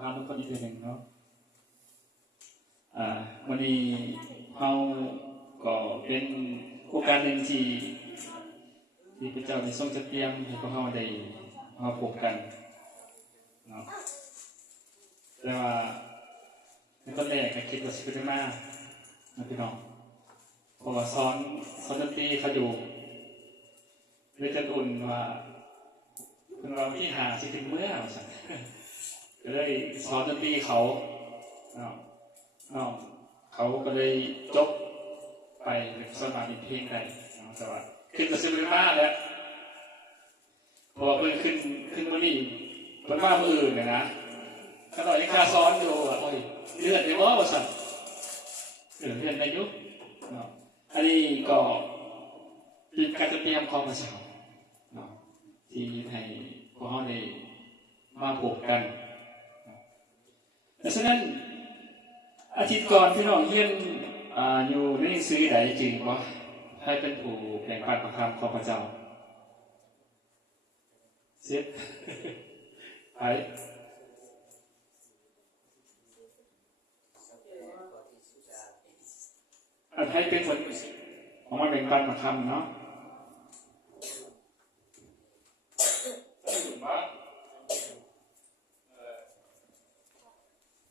ถามทุกคนอีกทีหนึ่งเนาะวันนี้เราก็เป็นโครงการหนึ่งที่พระเจ้าได้ทรงจัดเตรียมให้พวกเราได้มาพบกันเนาะแต่ว่าในตอนแรกก็คิดว่าสิเป็นมาพี่น้องเพราะว่าสอนดนตรีเขาอยู่เลยจะอุ่นว่าเพิ่นเราที่หาสิถึงเมื่อสั่นก็เลยสอนดนตรีเขาเขาก็เลยจบไปสมัครเป็นเพลงใดแต่ว่าขึ้นมาซื้อมาแล้วพอเพิ่นขึ้นมานี่เพิ่นมามืออื่นนะขณะที่ข้าซ้อนอยู่โอ้ยเลือดในว่าสั่นเลือดในยุคอันนี้ก็เป็นการเตรียมความประชาที่ให้พวกเราได้มาพบกันดังนั้นอาทิตย์ก่อนพี่น้องเรียนอยู่ในหนังสือใดจริงว่าให้เป็นผู้แบ่งปันประคำของพระเจ้าเสร็จไปให้เป็นคนออกมาแบ่งปันประคำเนาะ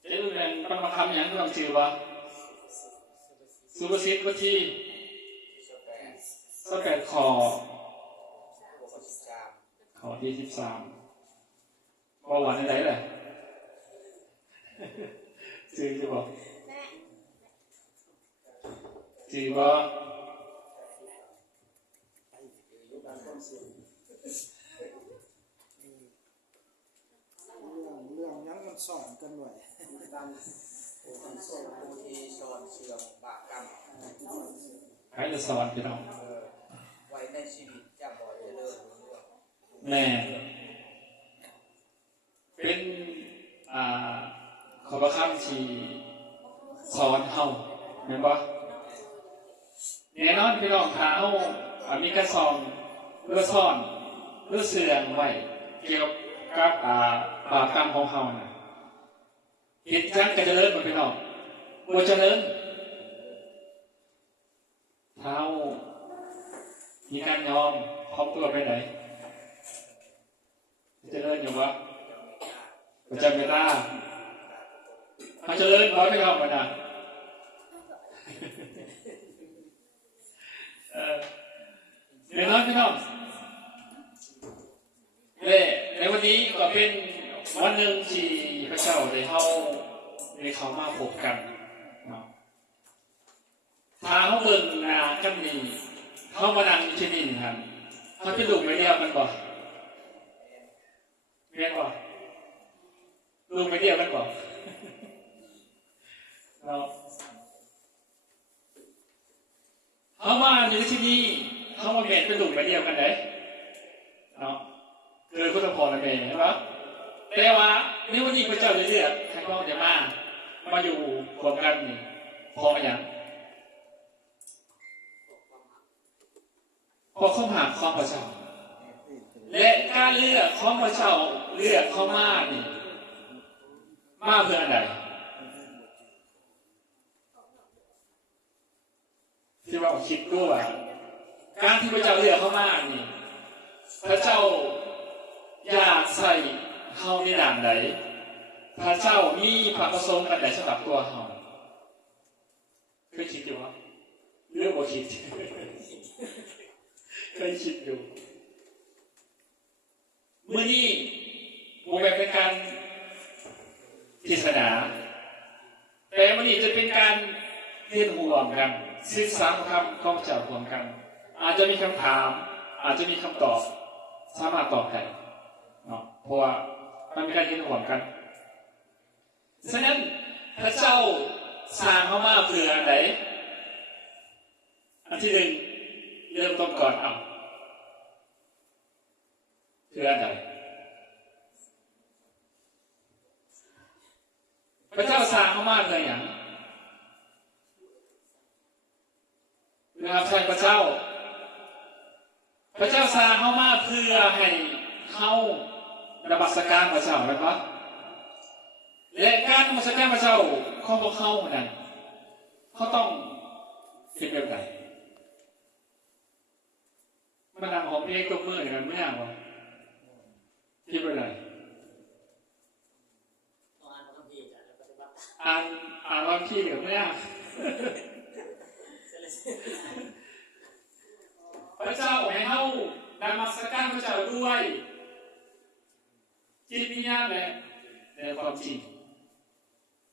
จะดูแลปันประคำอย่างที่เราชื่อว่าสุภาษิตบทที่18ข้อที่13ว่าวันไหนแหละจือจะบอกจือว่าเรื่องยังมันสอนกันไว้การสอนผู้ที่สอนเสื่อมบาปกรรมใครจะสอนพี่น้องไว้ในชีวิตจะบ่อยเลยแม่เป็นขอประคำที่สอนเฮาเห็นปะแน่นอนพี่น้องขาเฮามีการสอนเพื่อซ่อนเพื่อเสื่อมไว้เกี่ยวกับบาปกรรมของเฮานะเหตุการณ์การเจริญมันพี่น้องบ่เจริญเท้ามีการยอมพร้อมตัวไปไหนเจริญอยู่วะประจำเวลาเขาเจริญร้อยไม่ยอมมันนะในน้อยพี่น้องในวันนี้ก็เป็นวันหนึ่งที่พระเจ้าได้เขามาพบกันถ้าเขาเบิ่งหน้ากันนี่เขามานั่งที่นี่ครับเขาเป็นลูกไม่เดียวกันบ่เรียกว่าลูกไม่เดียวกันบ่เขามาอยู่ที่นี่เขามาเห็นเป็นลูกไม่เดียวกันไหนเนาะคือคุณพ่อและแม่ใช่ปะแต่ว่าในวันนี้พระเจ้าเลือกให้เขาจะมาอยู่รวมกันนี่พออย่างพอเข้าหาความพระเจ้าและการเลือกของพระเจ้าเลือกเข้ามานี่มาเพื่ออะไรที่เราคิดด้วยการที่พระเจ้าเลือกเข้ามานี่พระเจ้าอยากใส่เฮาในด่านใดพระเจ้ามีพระประสงค์อันใดสำหรับตัวเฮาเคยคิดอยู่วะเรื่องบ่คิดเคยคิดอยู่เมื่อนี้โมเป็นการเทศนาแต่เมื่อนี้จะเป็นการเรียนรู้ร่วมกันศึกษาคำของเจ้าร่วมกันอาจจะมีคำถามอาจจะมีคำตอบสามารถตอบได้เนาะเพราะว่ามันเป็นการเรียนรู้ร่วมกันฉะนั้นพระเจ้าสร้างเข้ามาเพื่ออะไรอันที่หนึ่งเริ่มต้นก่อนเพื่ออะไรพระเจ้าสร้างเข้ามาเพื่ออย่างเพื่อใช่พระเจ้าสร้างเข้ามาเพื่อให้เข้านมัสการพระเจ้านะครับ นมัสการพระเจ้าของพวกเขานั่นเขาต้องเป็นแบบไหนมันดังของเพลงตบมือกันไม่ยากวะคิดไปเลยอ่านวันพี่กับไม่ยากพระเจ้าให้เฮานมัสการพระเจ้าด้วยจิตวิญญาณและความจริง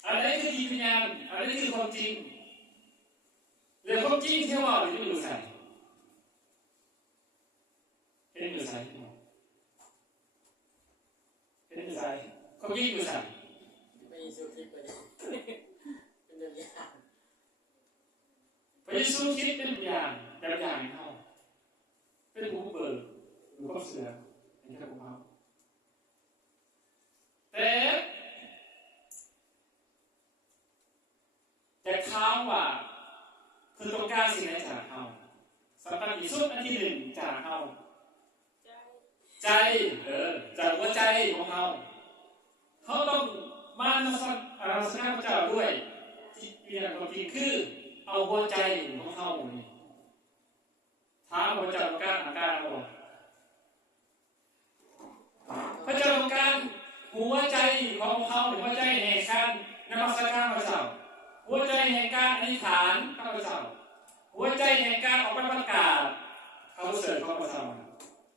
อะไรคือจิตวิญญาณอะไรคือความจริงและความจริงที่ว่าอยู่ใส่เป็นอยู่ใส่เป็นอยู่ใส่ความจริงอยู่ใส่ไม่ยิสุคิดไปเป็นตัวอย่างพระเยซูคิดเป็นตัวอย่างแบบอย่างให้เขาเป็นผู้เปิดหรือก็เสืออันนี้คือของเขาแต่เขาว่าคือต้องการสิ่งไหนจากเขาสำคัญที่สุดอันที่หนึ่งจากเขาใจจากหัวใจของเขาเขาต้องมาสักการพระเจ้าด้วยที่มีความจริงคือเอาหัวใจของเขานี่ท้าพระเจ้าต้องการอาการเอาพระเจ้าต้องการหัวใจของเขาหรือหัวใจแห่งการนมัสการพระเจ้าหัวใจแห่งการอธิษฐานข้าพเจ้าหัวใจแห่งการออกไปประกาศเขาเสริญข้าพเจ้า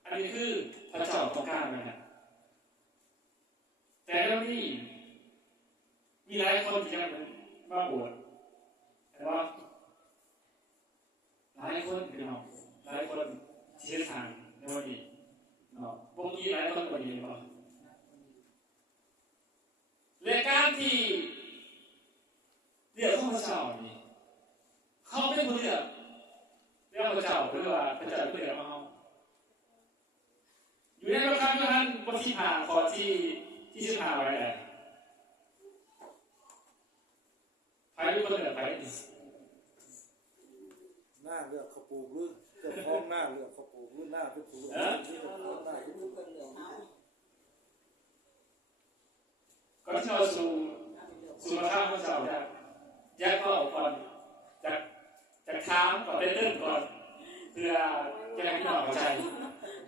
อันนี้คือพระเจ้าต้องการนะแต่เรื่องนี้มีหลายคนที่ยังมาบวชแต่ว่าหลายคนพี่น้องหลายคนเชื่อทางในวันนี้พวกนี้หลายคนวันนี้ป่ะและการที่เรียกข้าพเจ้านี่เขาเป็นผู้เรียกพระเจ้าหรือว่าพระเจ้าเป็นผู้เรียกเขาอยู่ในพระคัมภีร์นั้นบทที่5ข้อที่15ไว้เลยใครเป็นคนเลือกใครหน้าเลือกขปูหรือเจ้าของหน้าเลือกขปูหรือหน้าเป็นผู้ที่เจ้าของหน้าเป็นผู้ก่อนที่เราสู่พระคัมภีร์พระเจ้าเนี่ยแยกเข้าก่อนจะค้างก่อนได้เริ่มก่อนเพื่อจะให้พี่น้องเข้าใจ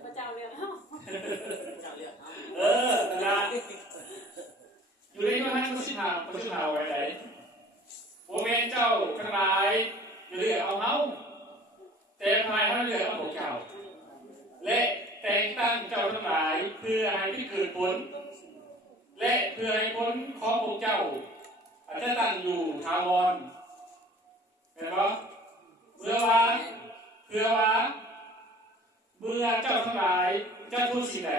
พระเจ้าเรียกเขานะอยู่ในวันนั้นพระสิทธาไว้ไหนโมเมนเจ้าทั้งหลายเลือกเอาเขาแต่ภายเขาเลือกเอาพวกเจ้าและแต่งตั้งเจ้าทั้งหลายเพื่อให้ที่เกิดผลและเพื่อให้ผลของพวกเจ้าอาจจะตั้งอยู่ถาวรเห็นไหมเพื่อว่าเมื่อเจ้าทั้งหลายเจ้าทูตสิ่งไหน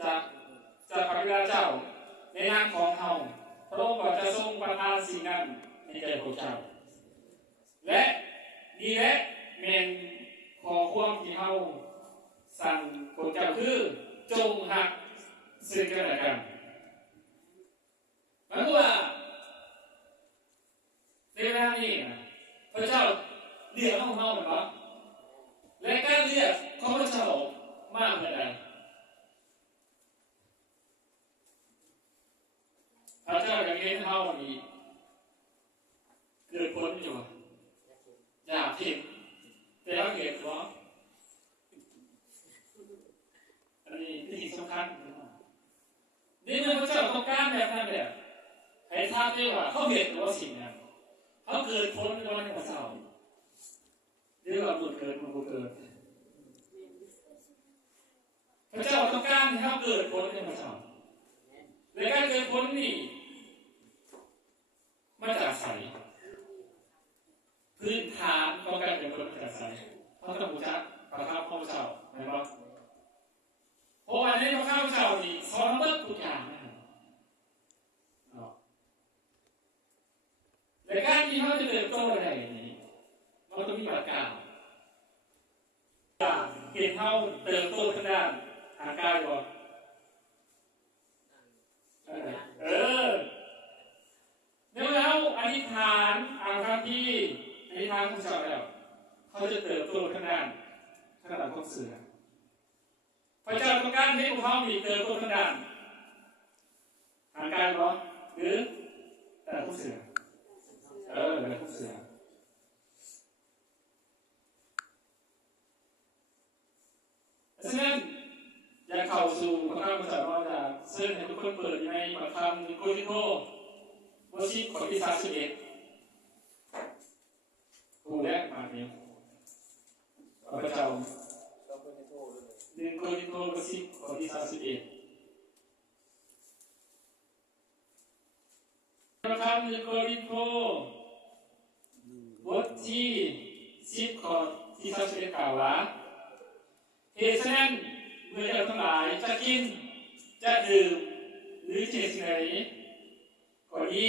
จะพระบิดาเจ้าในนามของเขาพระองค์ก็จะทรงประทานสิ่งนั้นในแก่พวกเจ้าและนี่แหละเมนขอความที่เขาสั่งพวกเจ้าคือจงหักซึ่งกันและกันหมายความว่าในเวลานี้พระเจ้าเรียกของเขาเหมือนกันและการเรียกของพระเจ้ามากเหมือนกันพระเจ้าอย่างนี้เท่านี้เกิดผลอยู่อยากเห็นแต่เราเห็นว่าอันนี้ที่สำคัญนี่มันพระเจ้าต้องการแบบนั้นแบบให้ทราบได้ว่าเขาเห็นว่าสิ่งนั้นเขาเกิดผลในวันพระเจ้าเรียกว่าบุญเกิดมันบุญเกิดพระเจ้าต้องการให้เขาเกิดผลในพระเจ้าและการเกิดผลนี่มาจากใสพื้นฐานของการเกิดผลมาจากใสเขาต้องรู้จักพระข้าวพระเจ้าเห็นไหมเพราะว่าในพระข้าวเจ้านี่สอนเบิดทุกอย่างและการที่เขาจะเติบโตอะไรนี่เราต้องมีประกาศเห็นเขาเติบโตทางด้านทางกายก่อนเดี๋ยวแล้วอธิษฐานอ่านคำที่อธิษฐานของเจ้าแล้วเขาจะเติบโตทางด้านของเสือพระเจ้าต้องการให้พวกเขามีเติบโตทางด้านทางกายก่อนหรือ คุ้มเสือเหลือคุ้มเสือฉะนั้นอยากเข้าสู่พระคำภาษาว่าจะเชิญให้ทุกคนเปิดในพระคำในโครินโตบทที่ข้อที่31ผู้แรกมาเนี่ยพระเจ้า เราเป็นในโทษเลย 1 โครินโตบทที่ข้อที่31พระคำ1 โครินโตบทที่10ข้อที่31กล่าวว่าเหตุฉะนั้นเมื่อเจ้าทั้งหลายจะกินจะดื่มหรือจะสิ่งใดก็ดี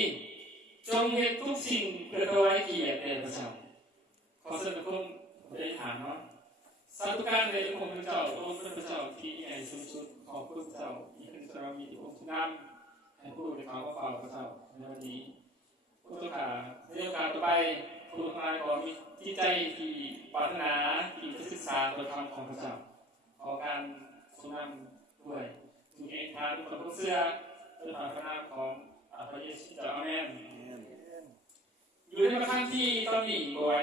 จงเฮ็ดทุกสิ่งเพื่อถวายเกียรติแด่พระเจ้าขอเสนอคุณได้ถามว่าสาธุการในองค์พระเจ้าองค์พระเจ้าที่ใหญ่สูงสุดขอบคุณเจ้าที่เป็นสารมีที่องค์นำให้ผู้ได้ข่าวว่าเฝ้าพระเจ้าในวันนี้ผู้ต้องการในโอกาสต่อไปผู้ทั้งหลายก็มีที่ใจที่ปรารถนาที่จะศึกษาโดยคำของพระเจ้าขอการทรงนำด้วยทุกเองทางทุกคนทุกเสื้อด้วยพระนามของพระเยซูเจ้าอาเมนอยู่ในพระคัมภีร์ตอนนี้บ่อย